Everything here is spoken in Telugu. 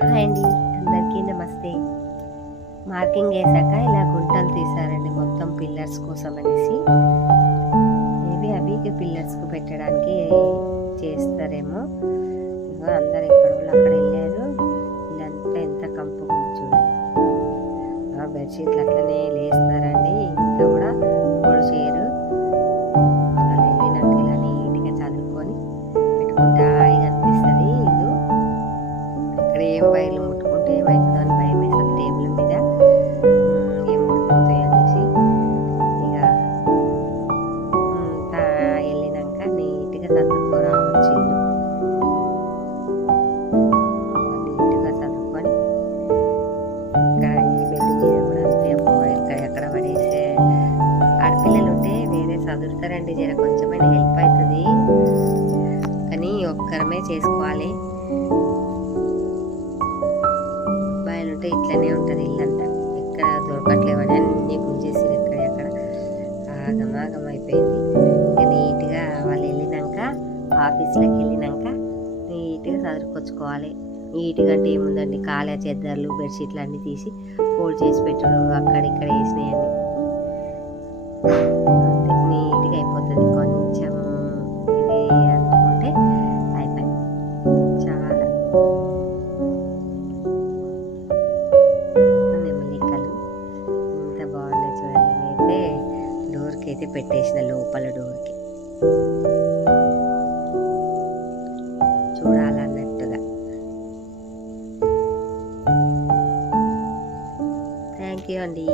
హాయ్ అండి, అందరికీ నమస్తే. మార్కింగ్ వేసాక ఇలా గుంటలు తీసారండి మొత్తం పిల్లర్స్ కోసం అనేసి. మేబీ అవి పిల్లర్స్కి పెట్టడానికి చేస్తారేమో. ఇగో అందరు ఎక్కడ వాళ్ళు అక్కడ వెళ్ళారు. ఇల్లంతా ఎంత కంపుగా ఉంది చూడండి. బెడ్షీట్లు అట్లనే లేస్తారండి, ఇంత కూడా పొడి చేయరు. వాళ్ళు వెళ్ళినాక ఇలా నీట్గా చదువుకొని పెట్టుకుంటే హాయిగా అనిపిస్తుంది. ఇది ఇక్కడ ఏం వైర్లు ముట్టుకుంటే ఏమవుతుందో అని భయం వేస్తుంది. టేబుల్ మీద ఏం ముడిపోతాయి అనేసి ఇక వెళ్ళినాక నీట్గా సర్దుకోరావచ్చు. నీట్గా చదువుకొని ఇక్కడ ఈ బెడ్ మీద కూడా అంతే ఎక్కడెక్కడ పడేసే ఆడపిల్లలు ఉంటే వేరే చదువుతారండి. జర కొంచెమైనా హెల్ప్ అవుతుంది, కానీ ఒక్కరమే చేసుకోవాలి. ఉంటే ఇట్లనే ఉంటుంది ఇల్లంతా. ఎక్కడ దొరకట్లేవని అన్నీ గుంజేసి ఎక్కడ ఆగమాగం అయిపోయింది. నీట్గా వాళ్ళు వెళ్ళినాక ఆఫీస్లోకి వెళ్ళినాక నీట్గా చదువుకొచ్చుకోవాలి. నీట్గా అంటే ఏముందండి, కాలే చెద్దర్లు బెడ్షీట్లు అన్నీ తీసి ఫోల్డ్ చేసి పెట్టడం, అక్కడిక్కడ వేసినాయండి. నీట్గా అయిపోతుంది. కొంచెం ఇది అనుకుంటే అయిపోయింది. చాలా ఎంత బాగుంది చూడండి. నేనైతే డోర్కి అయితే పెట్టేసిన, లోపల డోర్కి చూడాలన్నట్టుగా. థ్యాంక్ యూ అండి.